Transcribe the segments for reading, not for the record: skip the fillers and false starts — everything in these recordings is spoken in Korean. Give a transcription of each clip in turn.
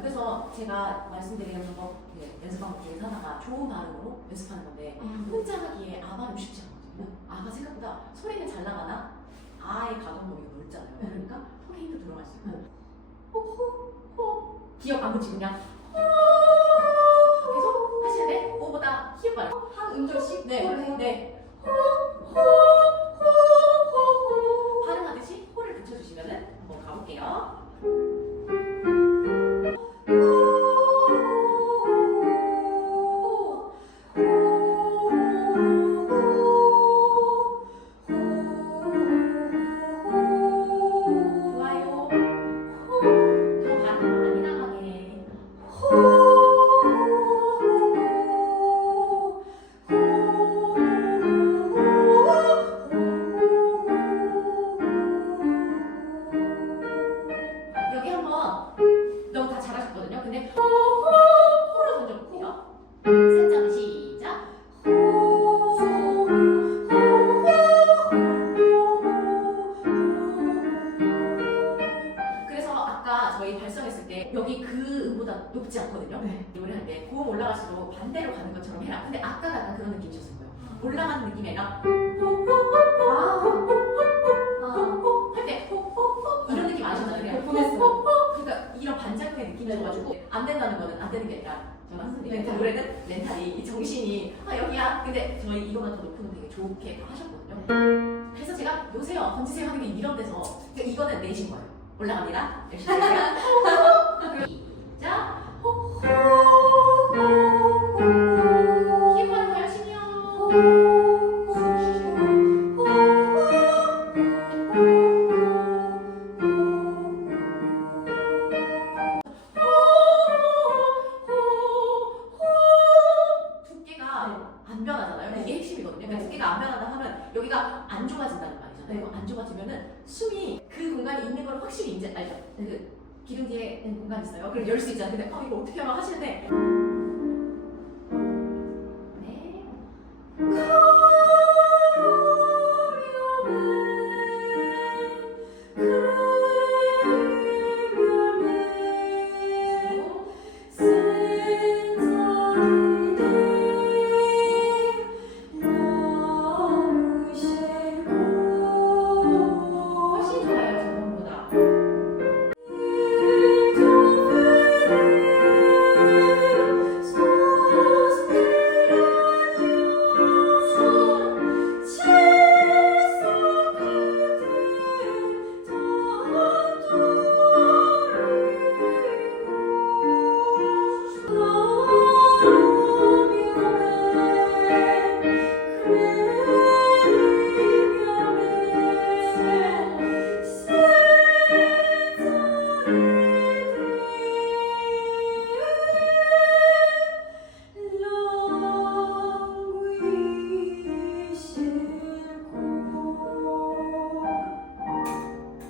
그래서 제가 말씀드리는 거 연습 방법 중에 하나가 좋은 발음으로 연습하는 건데 혼자 하기에 아 발음 쉽지 않거든요. 아가 생각보다 소리는 잘 나가나 아의 가동 범위가 넓잖아요. 그러니까 턱에 힘도 들어갈 수 있고 호호호 기억 안 붙이고 그냥 계속 하시는데 오보다 히읗 발음 한 음절씩 호를 해요. 네. 발음하듯이 호를 붙여주시면은 한번 가볼게요. 좋아요. 더 발음 많이 나가게. 여기 한번 너무 다 잘하셨거든요. 근데 호로 던져볼게요. 센자로 시작. 그래서 아까 저희 발성했을 때 여기 그 음보다 높지 않거든요. 네. 노래할 때 고음 올라갈수록 반대로 가는 것처럼 해라. 근데 아까가 약간 그런 느낌이셨을 거예요. 올라가는 느낌이 아니라 할때 이런 느낌 아시잖아요. 보냈어요. 그러니까 이런 반작용의 느낌이셔가지고 안 된다는 거는 안 되는 게 아니라 저는 항상 얘기해요. 노래는 멘탈이 이 정신이 아 여기야. 근데 저희 이거만 더 높으면 되게 좋게 다 하셨거든요. 그래서 제가 요새요 던지세요 하는 게 이런 데서 그러니까 이거는 내신 거예요. 올라갑니다. 열심히 해주세요. 시작. 힘을 열심히요. 두께가 안 변하잖아요. 그게 핵심이거든요. 그러니까 두께가 안 변한다 하면 여기가 안 좁아진다는 말이잖아요. 안 좁아지면은 숨이 그 공간이 있는 걸 확실히 이제 알죠. 그 기둥 뒤에 공간 있어요. 그럼 열 수 있잖아요. 근데 이거 어떻게 하면 하시는데 네. 훨씬 좋아요, 저번보다.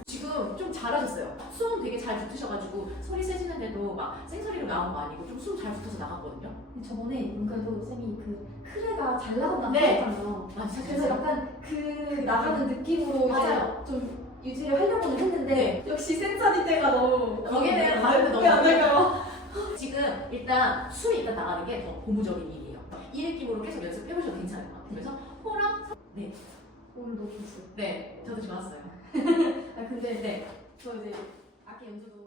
지금 좀 잘하셨어요. 숨 되게 잘 붙으셔가지고 소리 세지는데도 막 생소리로 나온 거 아니고 좀 숨 잘 붙어서 나갔거든요. 저번에 문과도 쌤이 그 크레가 잘 나간다고 네. 하셨잖아요. 맞아요. 그래서 약간 그 나가는 느낌으로 맞아요. 이제 좀 유지를 하려고는 했는데 네. 역시 센사리 때가 너무 거기는 발음도 너무 안 될까요? 지금 일단 숨이 일단 나가는 게 더 고무적인 일이에요. 이 느낌으로 계속 연습해보셔도 괜찮을 것 같아요. 그래서 호랑 네, 오늘 너무 좋았어요. 네, 저도 좋았어요. 아 근데 네, 저 이제 악기 연주도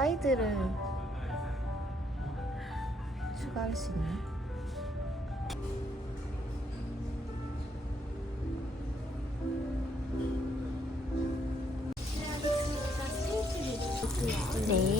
사이드를 추가할 수 있나? 네.